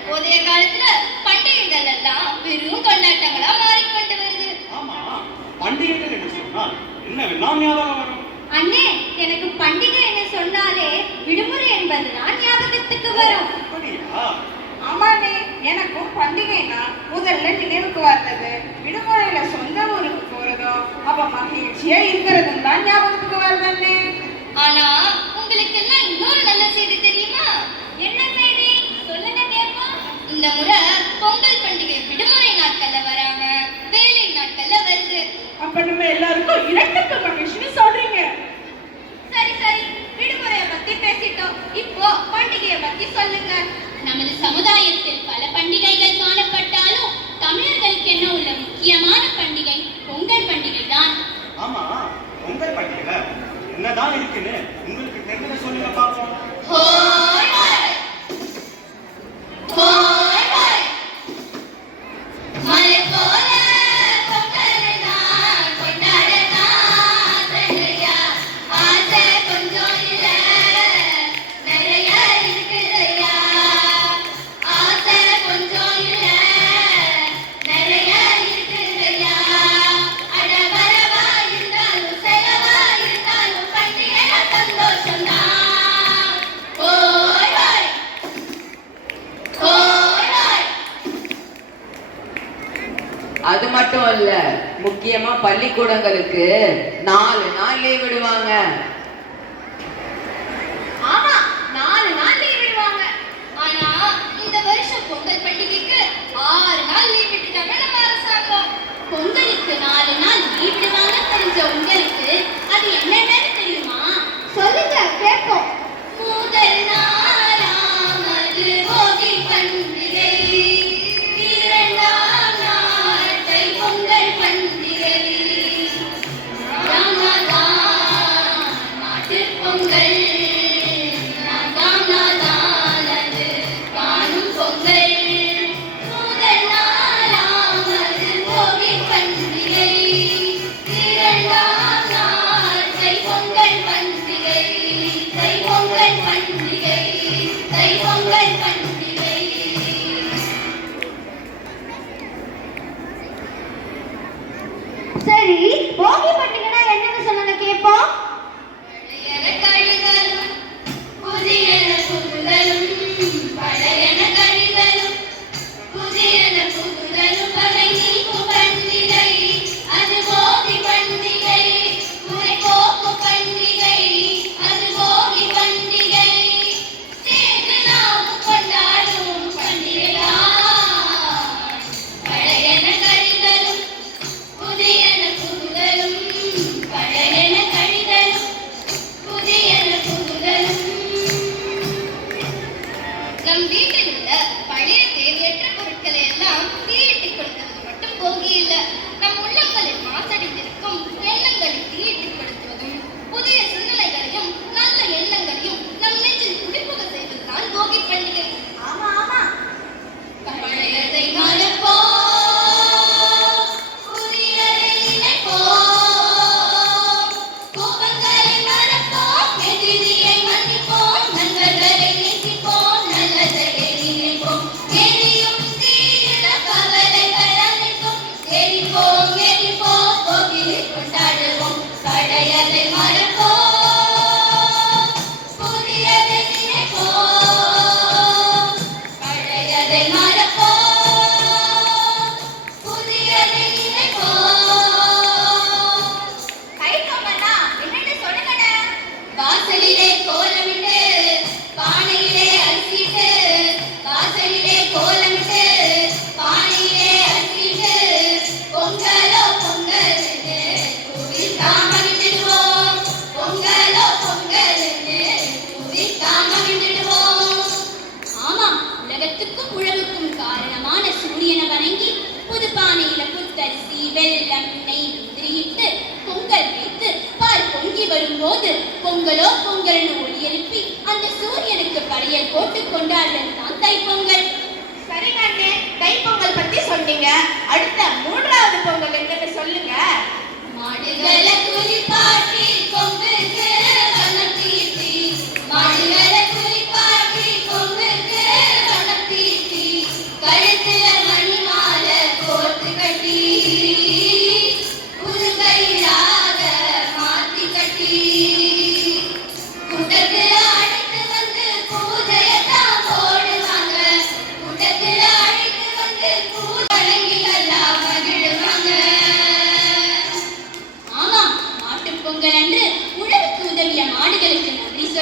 தற்போதைய காலத்துல பண்டிகைகள் எல்லாம் வெறும் கொண்டாட்டங்களா மாறிக்கொண்டு வருது. ஆமா பண்டிகைகள் என்று வரும்? அண்ணே எனக்கு பண்டிகை என்று சொன்னாலே விடுமுறை என்பது நான் ஞாபகத்துக்கு வரும். அப்படியா? ஆமாண்ணே எனக்கும் பண்டிகைனா முதல்ல நினைவுக்கு வந்தது விடுமுறையில சொந்த ஊருக்கு போறதும் அப்ப மகிழ்ச்சியா இருக்கிறதும் தான் ஞாபகத்துக்கு வருதுண்ணே ஆனா உங்களுக்கு எல்லாம் இன்னொரு நல்ல இந்த முறை பொங்கல் பண்டிகை விடுமுறை நாட்கள்ல வராம வேலை நாட்கள்ல வருது. அப்ப நம்ம எல்லாருக்கும் இரட்டுக்கு மகிழ்ச்சின்னு சொல்றீங்க. சரி சரி. விடுமுறையை பத்தி பேசிட்டோம். இப்போ பண்டிகையை பத்தி சொல்லுங்க. நமது சமுதாயத்தில் பல பண்டிகைகள் காணப்பட்டாலும் தமிழர்களுக்கு என்ன உள்ள முக்கியமான பண்டிகை? பொங்கல் பண்டிகை தான். ஆமா பொங்கல் பண்டிகையில என்னதான் இருக்குன்னு உங்களுக்கு தெரிஞ்சதை சொல்லுங்க பாப்போம் ஹோய். அது மட்டும் இல்ல முக்கியமா பள்ளிக்கூடங்களுக்கு நாலு நாள் லீவ் விடுவாங்க. பொங்கல் பொங்கலோ பொங்கல்னு ஒலி எழுப்பி அந்த சூரியனுக்கு படையல் போட்டு கொண்டாடுறது தான் தைப்பொங்கல். சரிங்க அண்ணே தைப்பொங்கல் பத்தி சொன்னீங்க. அடுத்த மூன்றாவது பொங்கல் என்னன்னு சொல்லுங்க. மாடுகளை குளிப்பாட்டி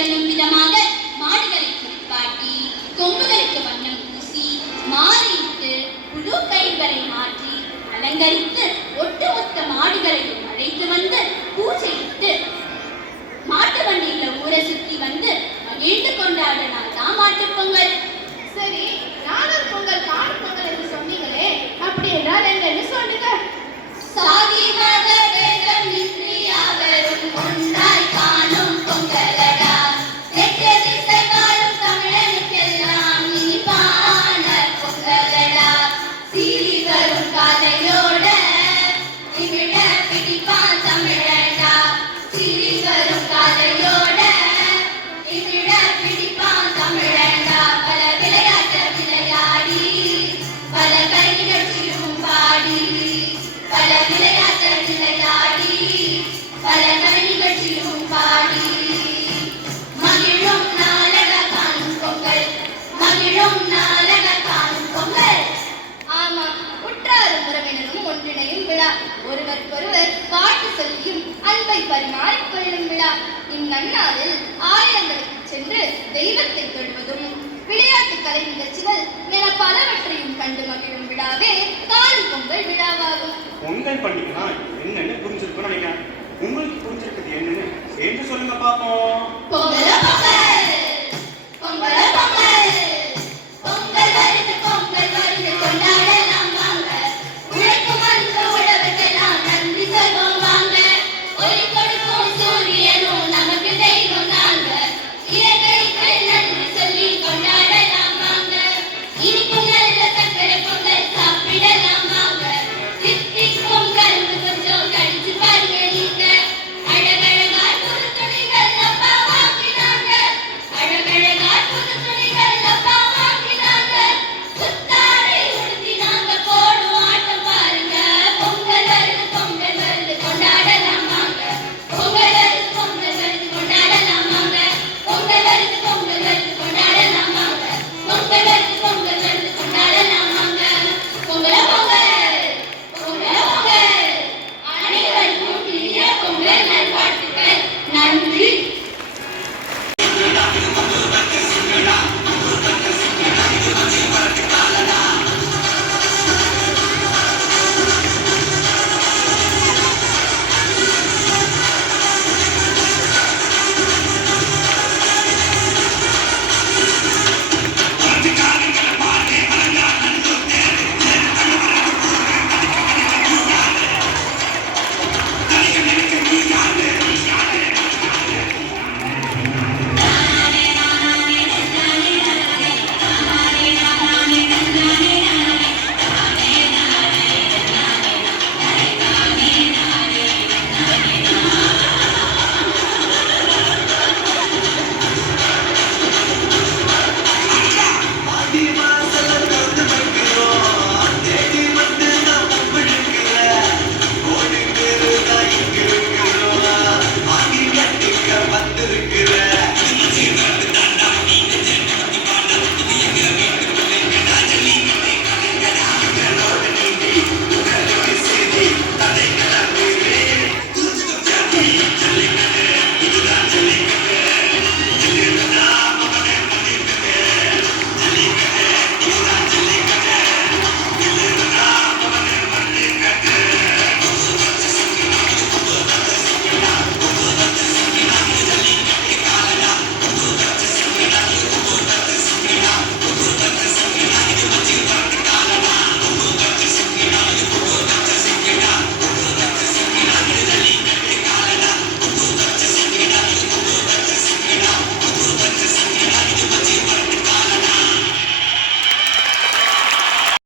சொல்லும் விதமாக மாடுகளை குளிப்பாட்டி கொம்புகளுக்கு வண்ணம் பூசி மாலையிட்டு புது கயிர்களை மாற்றி அலங்கரித்து ஒட்டுமொத்த மாடுகளையும் அழைத்து வந்து பூஜையிட்டு மாட்டு வண்டியில ஊரை சுத்தி வந்து மகிழ்ந்து கொண்டாட நாள் தான் மாட்டுப் பொங்கல். சரி நானும் பொங்கல் காணும் பொங்கல் என்று சொன்னீங்களே அப்படி என்றால் என்னன்னு சொல்லுங்க? சாதி ஒருவருக்கொருவர் பாட்டு சொல்லியும் அன்பை பரிமாறிக்கொள்ளும் விழா. இந்நன்னாளில் ஆலயங்களுக்கு சென்று தெய்வத்தை தொழுவதும் விளையாட்டு கலை நிகழ்ச்சிகள் என பலவற்றையும் கண்டு மகிழும் விழாவே காணும் பொங்கல் விழாவாகும். பொங்கல் பண்டிகைனா என்னன்னு புரிஞ்சிருக்கும்னு நினைக்கிறேன் உங்களுக்கு புரிஞ்சிருக்குது என்னன்னு சேர்ந்து சொல்லுங்க பாப்போம். பொங்கல்?